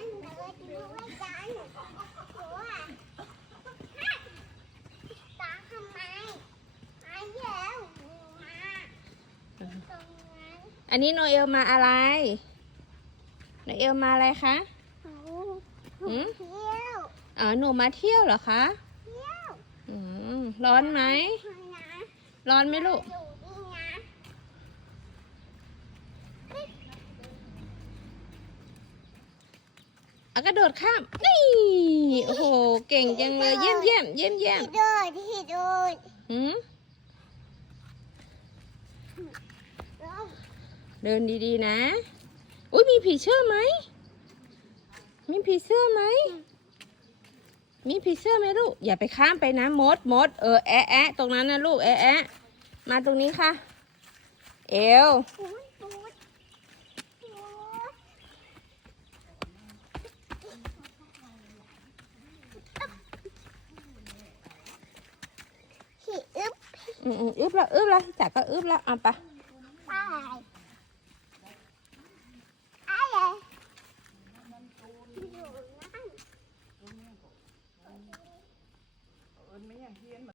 ดูไม่กันหนูอะตาทำไมมาเยอะหนูมาตรงนั้นอันนี้โนเอลมาอะไร โนเอลมาอะไรคะหนูหืมเที่ยวอ๋อหนูมาเที่ยวเหรอคะเที่ยวอืมร้อนไหมนะร้อนไหมลูกอยู่นี่นะ เอากระโดดข้าม นี่ โอ้โห เก่งจังเลย เยี่ยมเยี่ยมเยี่ยมเยี่ยมที่โดดที่โดดหืมร่มเดินดีๆนะ อุ้ยมีผีเสื้อไหม มีผีเสื้อไหม มีผีเสื้อไหมลูก อย่าไปข้ามไปนะมดมด เออแอะแอะตรงนั้นนะลูกแอะแอะมาตรงนี้ค่ะ เอว อืมอืมอึบละอึบละจ๋าก็อึบละเอาไปไปอะไอยู่นั่น